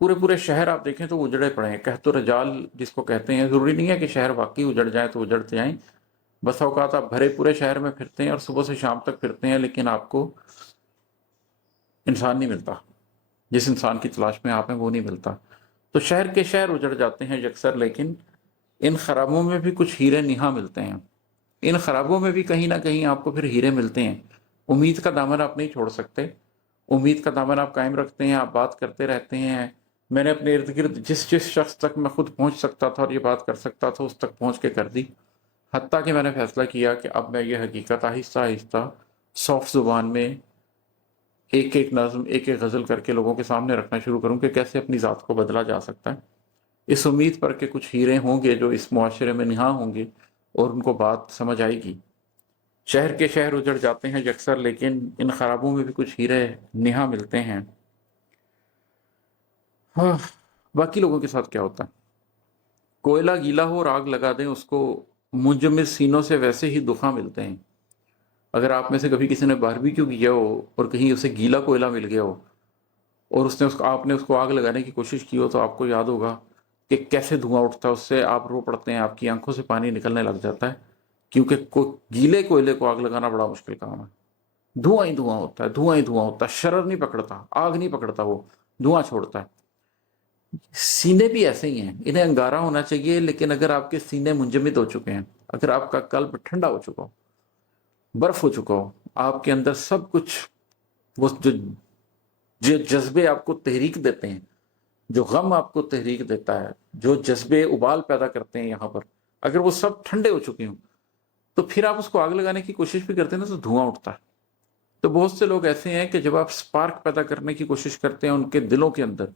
पूरे पूरे शहर आप देखें तो उजड़े पड़े हैं। कहतो रजाल जिसको कहते हैं, ज़रूरी नहीं है कि शहर वाकई उजड़ जाए तो उजड़ते जाएं। बस औकात आप भरे पूरे शहर में फिरते हैं और सुबह से शाम तक फिरते हैं, लेकिन आपको इंसान नहीं मिलता। जिस इंसान की तलाश में आप हैं वो नहीं मिलता। तो शहर के शहर उजड़ जाते हैं अक्सर, लेकिन इन खराबों में भी कुछ हीरे निहा मिलते हैं। इन खराबों में भी कहीं ना कहीं आपको फिर हीरे मिलते हैं। उम्मीद का दामन आप नहीं छोड़ सकते। उम्मीद का दामन आप कायम रखते हैं, आप बात करते रहते हैं। मैंने अपने इर्द गिर्द जिस जिस शख्स तक मैं खुद पहुंच सकता था और ये बात कर सकता था, उस तक पहुंच के कर दी। हत्ता कि मैंने फैसला किया कि अब मैं ये हकीकत आहिस्ता आहिस्ता सॉफ्ट जुबान में एक एक नज़्म एक एक गज़ल करके लोगों के सामने रखना शुरू करूं कि कैसे अपनी ज़ात को बदला जा सकता है। इस उम्मीद पर कि कुछ हीरे होंगे जो इस मुआशरे में निहा होंगे और उनको बात समझ आएगी। शहर के शहर उजड़ जाते हैं अक्सर, लेकिन इन खराबों में भी कुछ हीरे निहा मिलते हैं। हाँ, बाकी लोगों के साथ क्या होता है? कोयला गीला हो और आग लगा दें उसको, मुंजमद सीनों से वैसे ही दुखा मिलते हैं। अगर आप में से कभी किसी ने बारबेक्यू किया हो और कहीं उसे गीला कोयला मिल गया हो और उसने उसको आपने उसको आग लगाने की कोशिश की हो, तो आपको याद होगा कि कैसे धुआं उठता है उससे। आप रो पड़ते हैं, आपकी आंखों से पानी निकलने लग जाता है, क्योंकि गीले कोयले को आग लगाना बड़ा मुश्किल काम है। धुआं ही धुआं होता है, धुआं ही धुआं होता है, शरर नहीं पकड़ता, आग नहीं पकड़ता, वो धुआं छोड़ता है। सीने भी ऐसे ही हैं, इन्हें अंगारा होना चाहिए, लेकिन अगर आपके सीने मुंजमद हो चुके हैं, अगर आपका कल्ब ठंडा हो चुका हो, बर्फ हो चुका हो, आपके अंदर सब कुछ, वो जो जो जज्बे आपको तहरीक देते हैं, जो गम आपको तहरीक देता है, जो जज्बे उबाल पैदा करते हैं यहाँ पर, अगर वो सब ठंडे हो चुके हों, तो फिर आप उसको आग लगाने की कोशिश भी करते हैं ना, तो धुआं उठता है। तो बहुत से लोग ऐसे हैं कि जब आप स्पार्क पैदा करने की कोशिश करते हैं उनके दिलों के अंदर,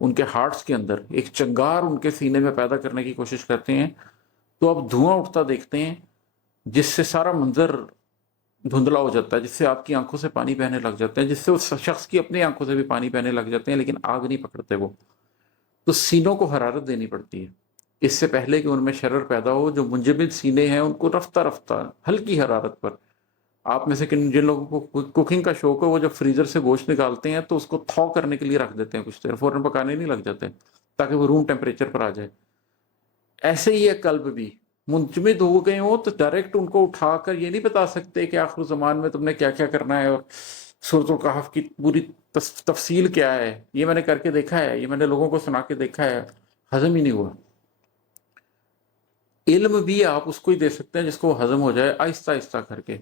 उनके हार्ट्स के अंदर, एक चिंगार उनके सीने में पैदा करने की कोशिश करते हैं, तो आप धुआं उठता देखते हैं, जिससे सारा मंजर धुंधला हो जाता है, जिससे आपकी आंखों से पानी बहने लग जाते हैं, जिससे उस शख्स की अपनी आंखों से भी पानी बहने लग जाते हैं, लेकिन आग नहीं पकड़ते वो। तो सीनों को हरारत देनी पड़ती है इससे पहले कि उनमें शरर पैदा हो। जो मुंजमद सीने हैं उनको रफ्ता रफ्ता हल्की हरारत पर, आप में से जिन लोगों को कुकिंग का शौक है, वो जब फ्रीजर से गोश्त निकालते हैं तो उसको थॉ करने के लिए रख देते हैं कुछ देर, फौरन पकाने नहीं लग जाते, ताकि वो रूम टेम्परेचर पर आ जाए। ऐसे ही है कल्ब भी, मुंजमद हो गए हो तो डायरेक्ट उनको उठाकर ये नहीं बता सकते कि आखिर ज़मान में तुमने क्या क्या करना है और सूरतुल कहफ की पूरी तफसील क्या है। ये मैंने करके देखा है, ये मैंने लोगों को सुना के देखा है, हजम ही नहीं हुआ। इल्म भी आप उसको ही दे सकते हैं जिसको हजम हो जाए, आहिस्ता आहिस्ता करके।